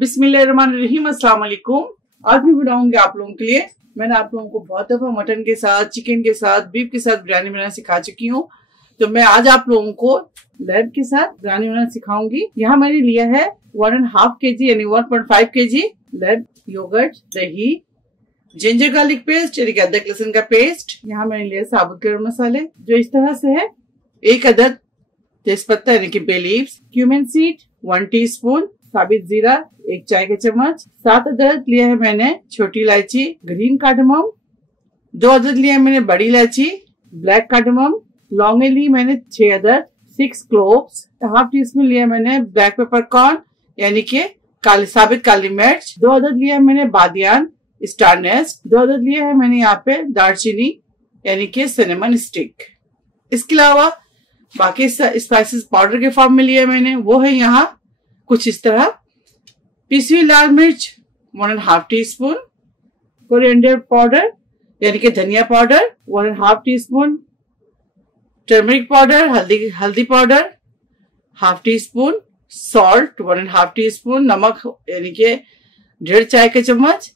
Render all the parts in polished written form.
बिस्मिल्लाहिर्रहमानिर्रहीम, अस्सलाम वालेकुम। आज मैं बनाऊंगी आप लोगों के लिए। मैंने आप लोगों को बहुत दफा मटन के साथ, चिकन के साथ, बीफ के साथ बिरयानी बनाना सिखा चुकी हूँ। तो मैं आज आप लोगों को लैब के साथ बिरयानी बनाना सिखाऊंगी। यहाँ मैंने लिया है 1.5 kg यानी 1.5 kg लैब योगर्ट, दही, जिंजर गार्लिक पेस्ट यानी कि अदरक लहसुन का पेस्ट। यहाँ मैंने लिया साबुत गरम मसाले जो इस तरह से है। 1 अदद तेजपत्ता यानी कि bay leaves, cumin seed 1 teaspoon, साबित जीरा 1 चाय का चम्मच, 7 अदद लिया है मैंने छोटी इलायची, ग्रीन कार्डमम 2 अदद लिया है मैंने बड़ी इलायची, ब्लैक कार्डमम, लौंगे ली मैंने 6 अदद, 6 क्लोव्स, हाफ टी स्पून लिया मैंने ब्लैक पेपरकॉर्न यानी कि साबित काली मिर्च, 2 अदद लिया है मैंने बादियान स्टार नेस्ट, 2 अदद लिया है मैंने यहाँ पे दालचीनी यानी कि सिनेमन स्टिक। इसके अलावा बाकी स्पाइसेस पाउडर के फॉर्म में लिया है मैंने, वो है यहाँ कुछ इस तरह। पिसी हुई लाल मिर्च 1.5 टीस्पून, कोरिएंडर पाउडर यानी कि धनिया पाउडर 1.5 टीस्पून, टर्मरिक पाउडर हल्दी पाउडर 1/2 टीस्पून, सॉल्ट 1.5 टीस्पून, नमक यानी कि 1.5 चाय का चम्मच,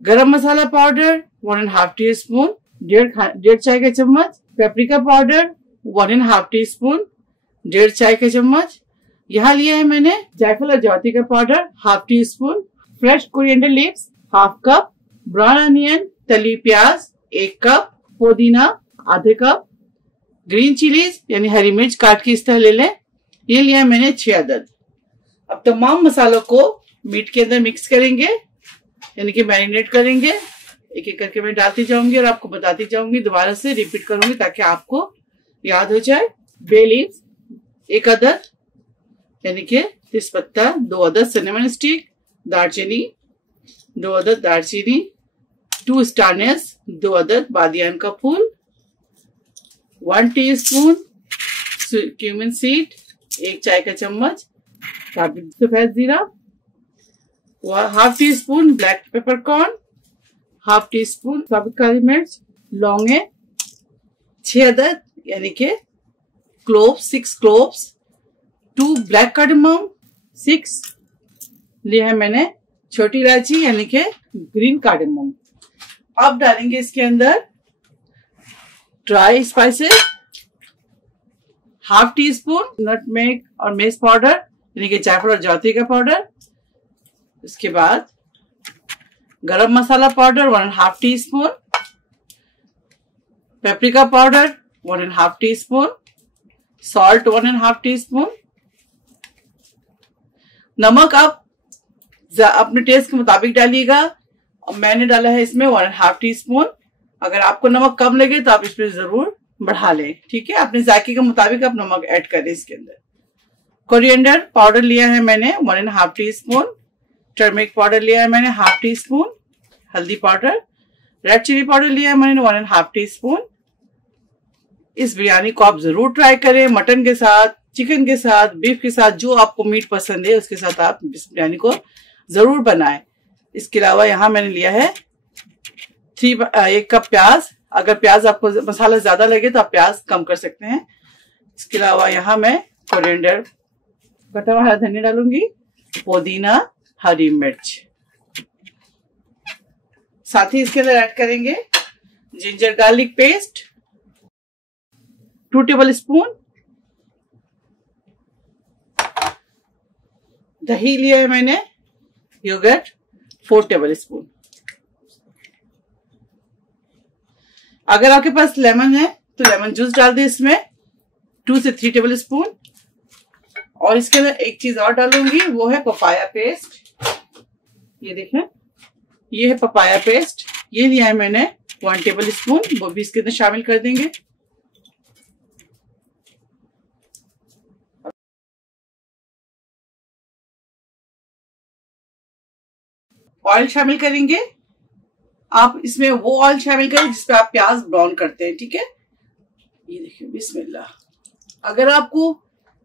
गरम मसाला पाउडर 1.5 टीस्पून, 1.5 चाय का चम्मच, पेपरिका पाउडर 1.5 टीस्पून, 1.5 चाय का चम्मच। यहाँ लिया है मैंने जायफल और जावित्री का powder 1/2 teaspoon, fresh coriander leaves 1/2 cup, brown onion तली प्याज 1 कप, पुदीना आधे कप, ग्रीन चिलीज यानी हरी मिर्च काट के इस तरह ले लें। ये लिया है मैंने 6 अदद। अब तमाम मसालों को मीट के अंदर मिक्स करेंगे यानी कि मैरिनेट करेंगे। एक एक करके मैं डालती जाऊंगी और आपको बताती जाऊंगी, दोबारा से रिपीट करूंगी ताकि आपको याद हो जाए। बे लीव्स 1 अदद यानी कि तेजपत्ता, 2 अदद सिनेमन स्टिक, दालचीनी 2 अदद दालचीनी, 2 स्टार नेस्ट, 2 अदद बादियान का फूल, 1 टीस्पून क्यूमिन सीड 1 चाय का चम्मच, सफेद जीरा, 1/2 टीस्पून ब्लैक पेपरकॉर्न, 1/2 टीस्पून साबुत काली मिर्च, लौंगे 6 अदद यानी कि क्लोव्स 6 क्लोव्स, 2 ब्लैक कार्डमम, 6 लिया है मैंने छोटी इलायची यानी कि ग्रीन कार्डमम। अब डालेंगे इसके अंदर ड्राई स्पाइसेस, 1/2 टीस्पून नटमेग और मेस पाउडर यानी कि जायफल और जावित्री का पाउडर। इसके बाद गरम मसाला powder 1.5 teaspoon, paprika powder 1.5 teaspoon, salt 1.5 teaspoon, नमक आप अपने टेस्ट के मुताबिक डालिएगा। और मैंने डाला है इसमें 1.5 टीस्पून। अगर आपको नमक कम लगे तो आप इसमें जरूर बढ़ा लें, ठीक है। अपने जायके के मुताबिक आप नमक ऐड करें इसके अंदर। कोरिएंडर पाउडर लिया है मैंने 1.5 टीस्पून, टर्मरिक पाउडर लिया है मैंने 1/2 टीस्पून, हल्दी पाउडर, रेड चिली पाउडर लिया है मैंने 1.5 टीस्पून। इस बिरयानी को आप जरूर ट्राई करें, मटन के साथ, चिकन के साथ, बीफ के साथ, जो आपको मीट पसंद है उसके साथ आप इस बिरयानी को जरूर बनाएं। इसके अलावा यहाँ मैंने लिया है 1 कप प्याज। अगर प्याज आपको मसाला ज्यादा लगे तो आप प्याज कम कर सकते हैं। इसके अलावा यहाँ मैं कोरिएंडर कटा हुआ हरा धनिया डालूंगी, पुदीना, हरी मिर्च, साथ ही इसके अंदर ऐड करेंगे ginger garlic paste 2 table spoon, दही लिया है मैंने योगर्ट 4 टेबल स्पून। अगर आपके पास लेमन है तो लेमन जूस डाल दे इसमें 2 से 3 टेबल स्पून। और इसके अंदर एक चीज और डालूंगी, वो है पपाया पेस्ट। ये देखें, ये है पपाया पेस्ट, ये लिया है मैंने 1 टेबल स्पून, वो भी इसके अंदर शामिल कर देंगे। ऑयल शामिल करेंगे। आप इसमें वो ऑयल शामिल करें जिसपे आप प्याज ब्राउन करते हैं, ठीक है। ये देखिए, बिस्मिल्लाह। अगर आपको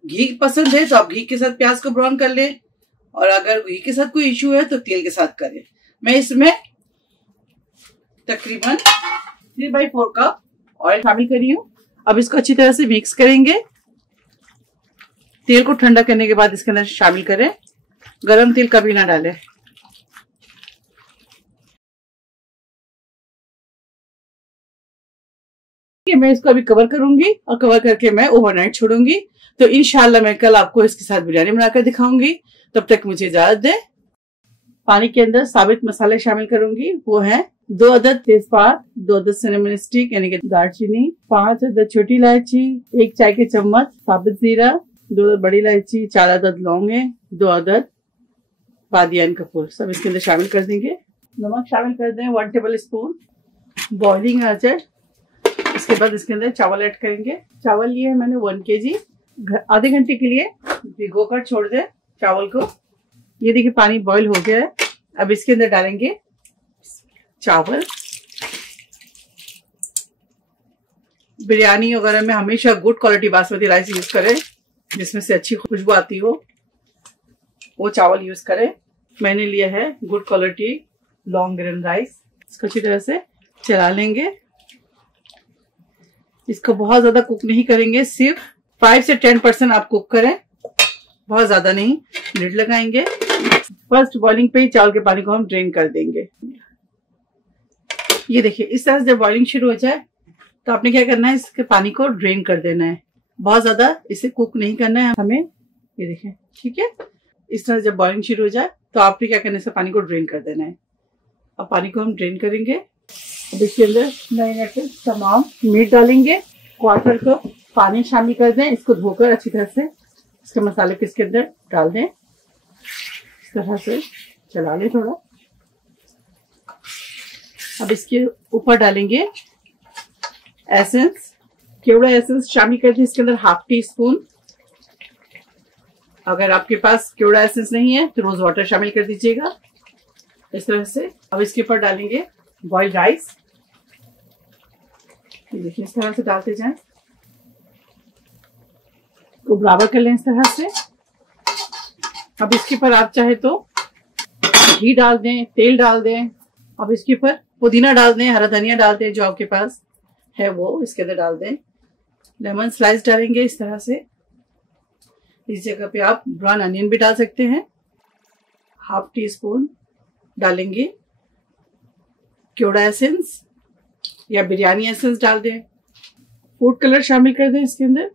घी पसंद है तो आप घी के साथ प्याज को ब्राउन कर लें, और अगर घी के साथ कोई इश्यू है तो तेल के साथ करें। मैं इसमें तकरीबन 3/4 कप ऑयल शामिल करी हूँ। अब इसको अच्छी तरह से मिक्स करेंगे। तेल को ठंडा करने के बाद इसके अंदर शामिल करें। गरम तेल कभी ना डालें। मैं इसको अभी कवर करूंगी और कवर करके मैं ओवरनाइट छोड़ूंगी। तो इंशाल्लाह मैं कल आपको इसके साथ बिरयानी बनाकर दिखाऊंगी। तब तक मुझे इजाजत दें। पानी के अंदर साबित मसाले शामिल करूंगी। वो है 2 अदद तेजपात, 2 अदद सिनेमन स्टिक यानी कि दालचीनी, 5 अदद छोटी इलायची, 1 चाय के चम्मच साबित जीरा, 2 अदद बड़ी इलायची, 4 अदद लौंगे, 2 अदद बादियान का फूल, सब इसके अंदर शामिल कर देंगे। नमक शामिल कर दें 1 टेबल स्पून। बॉइलिंग आ जाए इसके बाद इसके अंदर चावल ऐड करेंगे। चावल लिए है मैंने 1 kg। आधे घंटे के लिए भिगो कर छोड़ दें चावल को। ये देखिए पानी बॉईल हो गया है। अब इसके अंदर डालेंगे चावल। बिरयानी वगैरह में हमेशा good quality basmati rice use करें, जिसमें से अच्छी खुशबू आती हो, वो चावल यूज करें। मैंने लिया है good quality long grain rice. इसको अच्छी तरह से चला लेंगे। इसको बहुत ज्यादा कुक नहीं करेंगे, सिर्फ 5 से 10% आप कुक करें, बहुत ज्यादा नहीं। लिड लगाएंगे। फर्स्ट बॉइलिंग पे ही चावल के पानी को हम ड्रेन कर देंगे। ये देखिए इस तरह से जब बॉइलिंग शुरू हो जाए तो आपने क्या करना है, इसके पानी को ड्रेन कर देना है। बहुत ज्यादा इसे कुक नहीं करना है हमें। ये देखिए ठीक है। इस तरह जब बॉइलिंग शुरू हो जाए तो आपने क्या करना है, इससे पानी को ड्रेन कर देना है। अब पानी को हम ड्रेन करेंगे। अब इसके अंदर नए तमाम मीट डालेंगे। क्वार्टर कप पानी शामिल कर दें। इसको धोकर अच्छी तरह से इसके मसाले को इसके अंदर डाल दें। इस तरह से चला लें थोड़ा। अब इसके ऊपर डालेंगे एसेंस, केवड़ा एसेंस शामिल कर दें इसके अंदर 1/2 टीस्पून। अगर आपके पास केवड़ा एसेंस नहीं है तो रोज वाटर शामिल कर दीजिएगा इस तरह से। अब इसके ऊपर डालेंगे बॉइल्ड राइस। देखिए इस तरह से डालते जाएं, तो बराबर कर लें इस तरह से। अब इसके ऊपर आप चाहे तो घी डाल दें, तेल डाल दें। अब इसके ऊपर पुदीना डाल दें, हरा धनिया डाल दें, जो आपके पास है वो इसके अंदर डाल दें। लेमन स्लाइस डालेंगे इस तरह से। इस जगह पे आप ब्राउन अनियन भी डाल सकते हैं। 1/2 टीस्पून डालेंगे केवड़ा एसेंस या बिरयानी एसेंस डाल दें। फूड कलर शामिल कर दें इसके अंदर।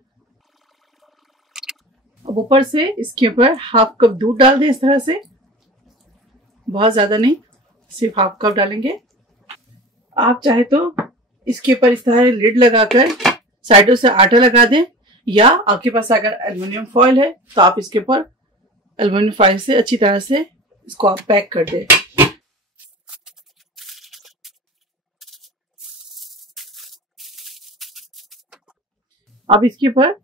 अब ऊपर से इसके ऊपर 1/2 कप दूध डाल दें इस तरह से, बहुत ज्यादा नहीं, सिर्फ 1/2 कप डालेंगे। आप चाहे तो इसके ऊपर इस तरह लिड लगाकर साइडों से आटा लगा दें, या आपके पास अगर एल्युमिनियम फॉइल है तो आप इसके ऊपर एल्युमिनियम फॉइल से अच्छी तरह से इसको आप पैक कर दें। अब इसके ऊपर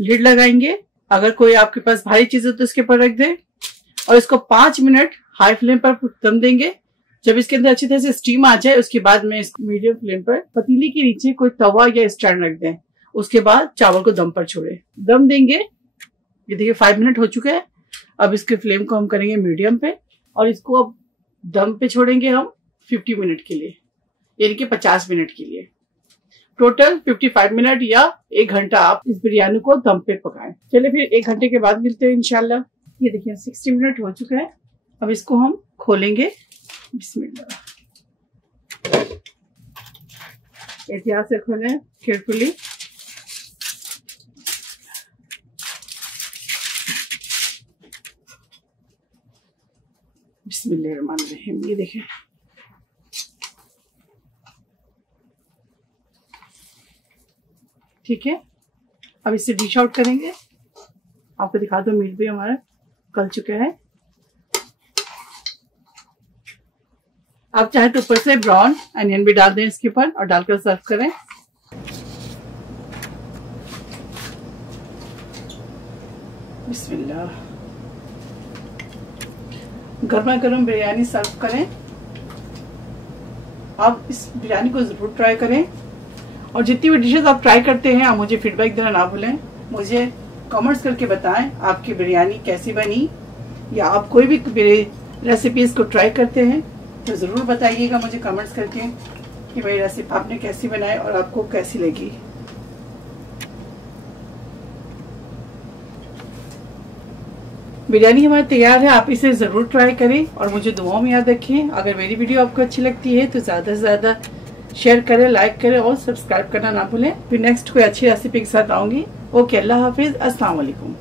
लिड लगाएंगे। अगर कोई आपके पास भारी चीज है तो इसके ऊपर रख दें और इसको 5 मिनट हाई फ्लेम पर दम देंगे। जब इसके अंदर अच्छी तरह से स्टीम आ जाए उसके बाद में इसको मीडियम फ्लेम पर पतीली के नीचे कोई तवा या स्टैंड रख दें। उसके बाद चावल को दम पर छोड़े, दम देंगे। ये देखिए 5 मिनट हो चुके हैं। अब इसके फ्लेम को हम करेंगे मीडियम पे और इसको अब दम पे छोड़ेंगे हम 50 मिनट के लिए, यानी कि 50 मिनट के लिए। टोटल 55 मिनट या 1 घंटा आप इस बिरयानी को दम पे पकाएं। चलिए फिर 1 घंटे के बाद मिलते हैं इंशाल्लाह। ये देखिए 60 मिनट हो चुका है। अब इसको हम खोलेंगे। बिस्मिल्लाह, एहतियात से खोलें, केयरफुली। बिस्मिल्लाहिर्रहमानिर्रहीम। ये देखिए ठीक है। अब इसे डिश आउट करेंगे। आपको दिखा दो, मीट भी हमारा गल चुका है। आप चाहे तो ऊपर से ब्राउन अनियन भी डाल दें इसके ऊपर और डालकर सर्व करें। बिस्मिल्लाह। गर्मा गर्म बिरयानी सर्व करें। आप इस बिरयानी को जरूर ट्राई करें और जितनी भी डिशेस आप ट्राई करते हैं आप मुझे फीडबैक देना ना भूलें। मुझे कमेंट्स करके बताएं आपकी बिरयानी कैसी बनी, या आप कोई भी रेसिपीज को ट्राई करते हैं तो ज़रूर बताइएगा मुझे कमेंट्स करके कि मेरी रेसिपी आपने कैसी बनाई और आपको कैसी लगी। बिरयानी हमारी तैयार है, आप इसे जरूर ट्राई करें और मुझे दुआओं में याद रखें। अगर मेरी वीडियो आपको अच्छी लगती है तो ज्यादा से ज्यादा शेयर करें, लाइक करें और सब्सक्राइब करना ना भूलें। फिर नेक्स्ट कोई अच्छी रेसिपी के साथ आऊंगी। ओके, अल्लाह हाफिज, अस्सलाम वालेकुम।